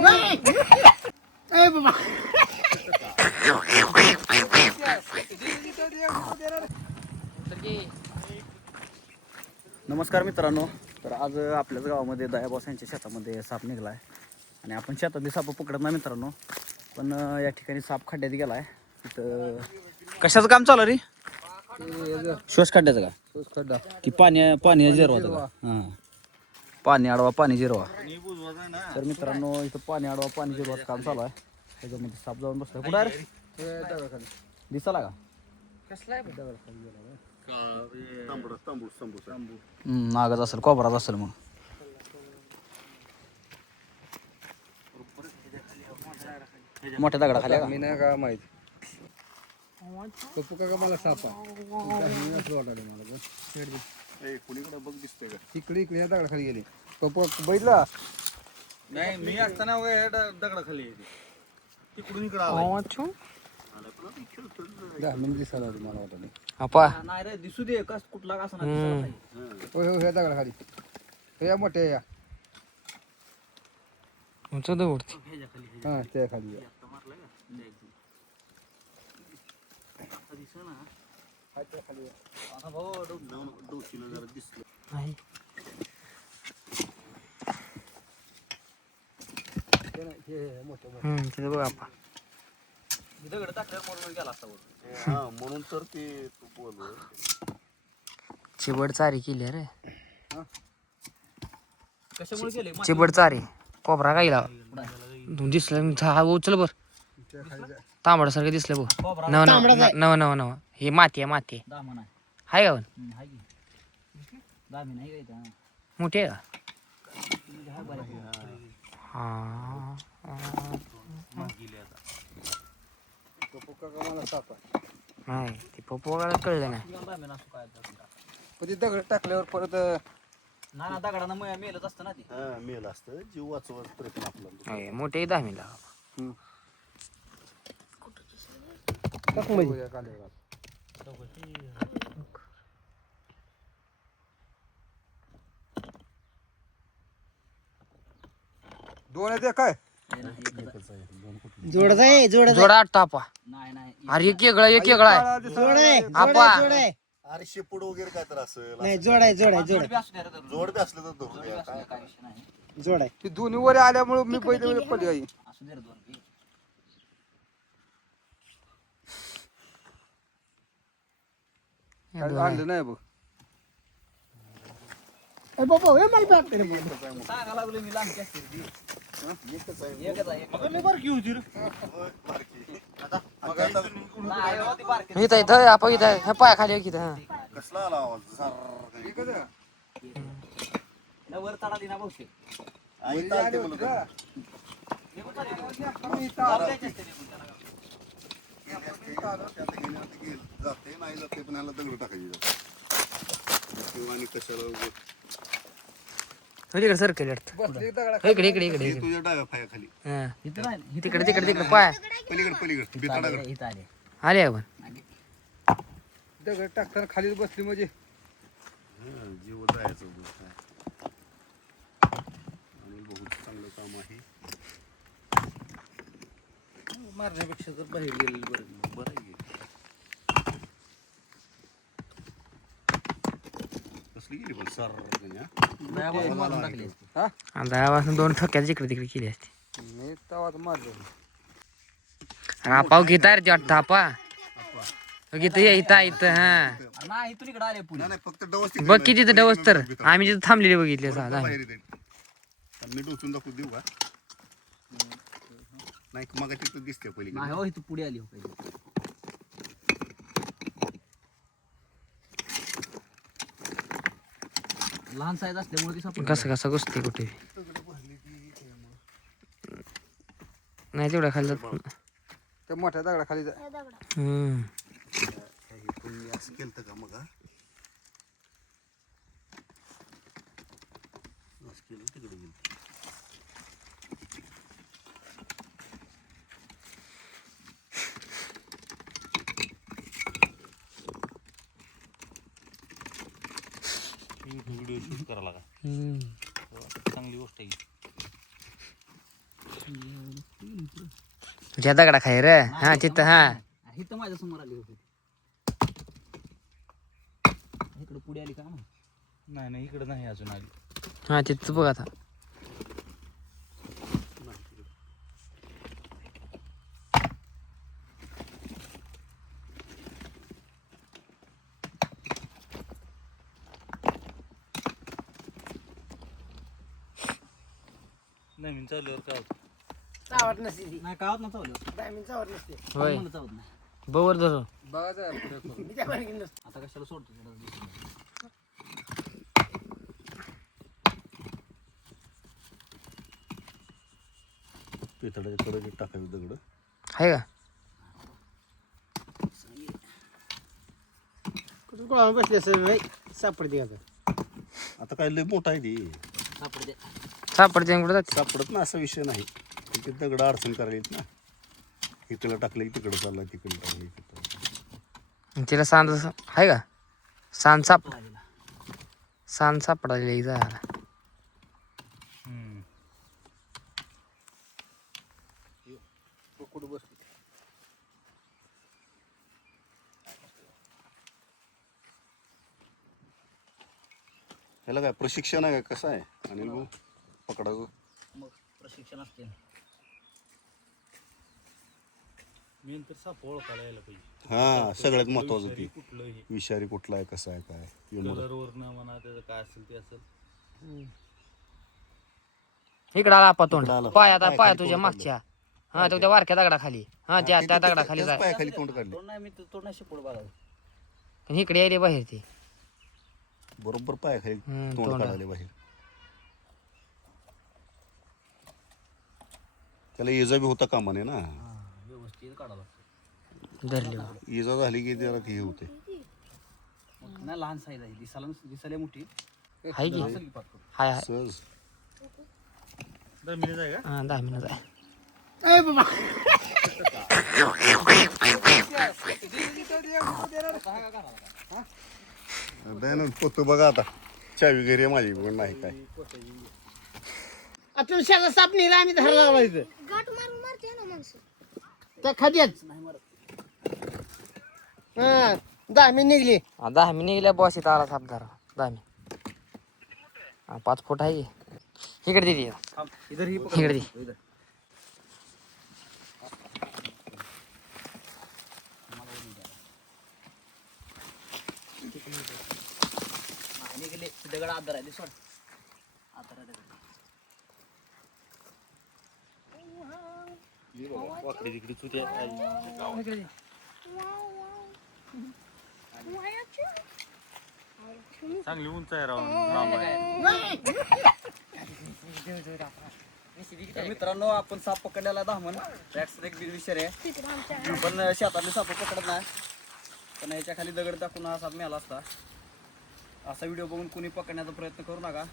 बाबा नमस्कार मित्रांनो. तर आज आपल्याच गावामध्ये दयाबॉस यांच्या शेतामध्ये साप निघाला आहे आणि आपण शेतातली साप पकडत नाही मित्रांनो. पण या ठिकाणी साप खड्ड्यात गेला आहे. तिथं कशाचं काम चालू रे? श्वास खड्ड्याचं का? खड्डा ती पाणी जिरवायचं का? हां, पाणी अडवा पाणी जिरवा. तर मित्रांनो इथं पाणी अडवा पाणी जिरवाचं काम चालू आहे. त्याच्यामध्ये साप जाऊन बसला. कुठं रे? दिसाला का? नागच असेल, कोबराच असेल मग. मोठ्या दगडाखाली आहे का? मी नाही का माहित तो का मला सापा वाटायला मला बघ दिसतोय का इकडे इकडे दगडाखाली गेली पप्पा बघितला नाही मी असताना दगडाखाली तिकडून इकडे दिसायला मला वाटत आपा नाही रे, दिसू दे कस कुठला कसा ह्या दगडाखाली या मोठ्या या हा त्या खाली दगड टाकल्यावर म्हणून गेला असता म्हणून तर ते बोल चिबड चारी केली रे. कशामुळे गेले? चिबड चारी कोबरा गाईला दिसलं हा उचल बर तांबडासारखं दिसलं बघ. नव नव नव नव नव हे माती आहे माती आहे. दामन आहे. हाय का पण? हाय की. दामी नाही काय इथं? मोठी आहे का? हा मला सापा नाही ते पप्पू वगैरे कळलं नाही. दामीन असं काय पण ते दगड टाकल्यावर परत ना दगडानं मेलच असतं ना ती. मेल असतं जीव वाचवत प्रयत्न आपला होय, मोठे 10 मिनिट. दोन आहे काय जोडा आठ तापा. नाही नाही अरे एक वेगळा एक वेगळा आहे आपा. अरे शेपूड वगैरे काय तर असेल जोड बी असू द्या रे धरून. जोड बी असलं तर धरून जोड बी द्या. असू द्या, काय विषय नाही. जोड आहे ती दोन्ही वर आल्यामुळे मी पहिले पडली गाई असू दे रे दोन बी. आणलं नाही बघ सांगा लागलो मी लांबची असते रे ती. एकच आहे, एकच. नाही हो, ती बारकी. इथं इथं आपा इथं ह्या पाया खाली इथं. हा कसला आला आवाज ना वर तडा दिना बहुतेक. जाते निघून चालली ती वर. जाऊ द्यायची असते निघून त्याला. नाही जाते पण ह्याला दगड टाकायची किंवा आणि कशाला इकडे सरकेल इकडे इकडे इकडे हे तुझ्या डाव्या पायाखाली हा इथं नाही, इथं तिकडे तिकडे तिकडे पाया पलीकडे पलीकडे बिताडाकडे इथं आले. आले आपण. दगड टाकताना खाली बसली म्हणजे जीव जायचं आणि बहुत चांगलं काम आहे मारण्यापेक्षा जर बाहेर गेलेलं बरं आहे. कसली गेली पण सर दयापासून मारून टाकली असती. अंधारापासून 2 ठोक्यात जिकडे तिकडे केली असते. मी तवाच मारलो आपा घेता रे वाटतं आपा इथं इथं इथं हा नाही इथून इकडे आले पुढे. नाही फक्त डवस बघ किती तिथं डवस तर आम्ही जिथं थांबलेली बघितले मी डोसून दाखवू देऊ का नाही मग तिथं दिसते पहिली नाही हो, इथं पुढे आली हो काही. लहान साईज असल्यामुळे ती सापडली. कसं कसं घुसते कुठे नाही तेवढ्या खाली जात. त्या मोठ्या दगडाखाली असं केलं का मग असं केलं तिकडे गेलं व्हिडिओ शूट करायला का चांगली गोष्ट आहे. तुझ्या दगडा खाय रे हा तिथं हा इथं माझ्या समोर आली होती. इकडे पुढे आली का नाही नाही इकडे नाही अजून आली. हा तिथं बघ आता. नवीन चालल्यावर काय होतं? चावत नसते ती. नाही कावत ना चावलं. डायमंड चावत नसते. होय मला चावत नाही. बवर धरून बघा जरा पुढे करून. मी त्या बारकीत नसते. आता कशाला सोडतो त्याला दिसून. पितळाच्या कडे टाकावी दगड. आहे का कुठं गोळा बसले असं भाई सापडते आता. आता काय लय मोठा आहे ती. सापडते. सापडते कुठं जाते सापडत ना असा विषय नाही. ते दगड अडचण करायला येत ना. इकडं टाकलं की तिकडं चालला तिकडं टाकलं की तिकडं. तिला सांद आहे का सांद सापडायला जायला. कुठं बसली? ह्याला काय प्रशिक्षण आहे का कसं आहे अनिल भाऊ पकडाचं? मग प्रशिक्षण असते. मेन तर साप ओळखायला यायला पाहिजे. हा सगळ्यात महत्वाचं ती. कुठलंही विषारी कुठला आहे कसा आहे काय कलरवर ना म्हणा त्याचं काय असेल ते असेल. इकडं आला आपा तोंड इकडं आला. पाय आता पायाखाली पाय तुझ्या तोंड मागच्या हा तो त्या वारक्या दगडाखाली हा त्या दगडाखाली जाय पायाखाली तोंड काढले. तोंड नाही मी तोंड नाही शिकवलं बघा. आणि इकडे यायले बाहेर ते बरोबर पायाखाली तोंड. तोंड काढायला बाहेर. त्याला इजा बी होता कामा नये ना. व्यवस्थित काढावं. धरले इजा झाली की त्याला ती हे होते. नाही लहान साईज आहे. दिसायला मोठी. आहे की असेल की पाकं. हाय हाय सहज 10 मिनिट आहे का? हा 10 मिनिट आहे. ए बाबा पोतो बघा आता चावी घरी आहे माझी पण नाही काय. आता शेतात साप निघाला आम्ही धरला लावायचं गाठ मारून मारते ना माणसं. त्या खाद्याच हा 10 मिनिट निघली. 10 मिनिट निघल्या बॉस इथं आला साप धरा 10 मिनिट. हा 5 फूट आहे की. इकडे दिली इधर ही पकड. इकडे दे. इधर. नाही निघले. दगड आधार आहे. सोड. आधार आहे दगड. वाकडी तिकडी चुत्या चांगली उंच आहे राव. तर मित्रांनो आपण साप पकडलेला धामण. रॅट स्नेक विषय आहे. पण शेतातले साप पकडत नाही. पण याच्या खाली दगड टाकून हा साप मिळाला असता. असा व्हिडिओ बघून कोणी पकडण्याचा प्रयत्न करू नका.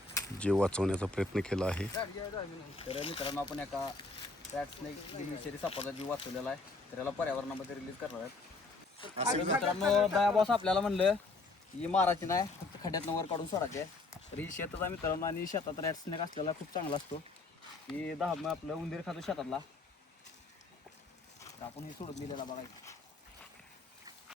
जीव वाचवण्याचा प्रयत्न केला आहे. तर मित्रांनो आपण एका रॅट स्नेक विषयी सापाचा जीव वाचवलेला आहे. तर याला पर्यावरणामध्ये रिलीज करणार आहेत. असं मित्रांनो दयाबॉस आपल्याला म्हणलं ही मारायची नाही फक्त खड्ड्यातनं वर काढून सोडायचे. तर ही शेतात आहे मित्रांनो. आणि शेतात रॅट स्नेक असलेला खूप चांगला असतो. ही 10 आपलं उंदीर खातो शेतातला. तर आपण हे सोडून दिलेला बघायचं.